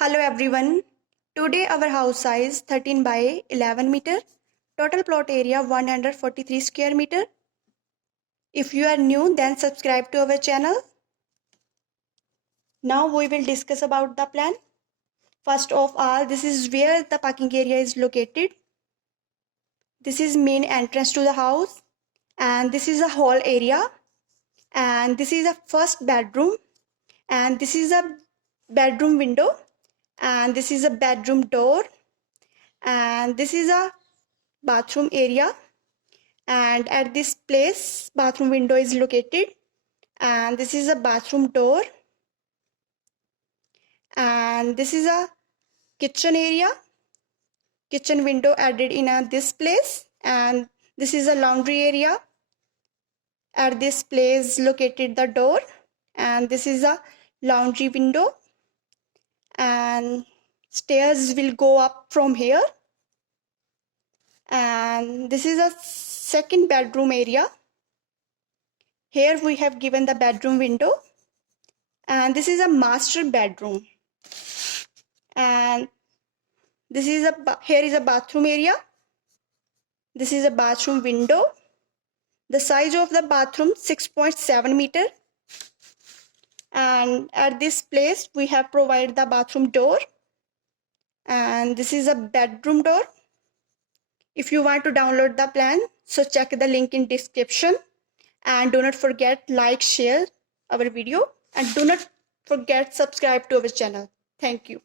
Hello everyone. Today our house size 13 by 11 meter. Total plot area 143 square meter. If you are new, then subscribe to our channel. Now we will discuss about the plan. First of all, this is where the parking area is located. This is main entrance to the house, and this is a hall area, and this is a first bedroom, and this is a bedroom window, and this is a bedroom door, and this is a bathroom area, and at this place bathroom window is located, and this is a bathroom door, and this is a kitchen area, kitchen window added in this place, and this is a laundry area. At this place located the door, and this is a laundry window, and stairs will go up from here, and this is a second bedroom area. Here we have given the bedroom window, and this is a master bedroom, and this is here is a bathroom area. This is a bathroom window. The size of the bathroom 6.7 meter, and at this place we have provided the bathroom door, and this is a bedroom door. If you want to download the plan, so check the link in description, and do not forget like, share our video, and do not forget subscribe to our channel. Thank you.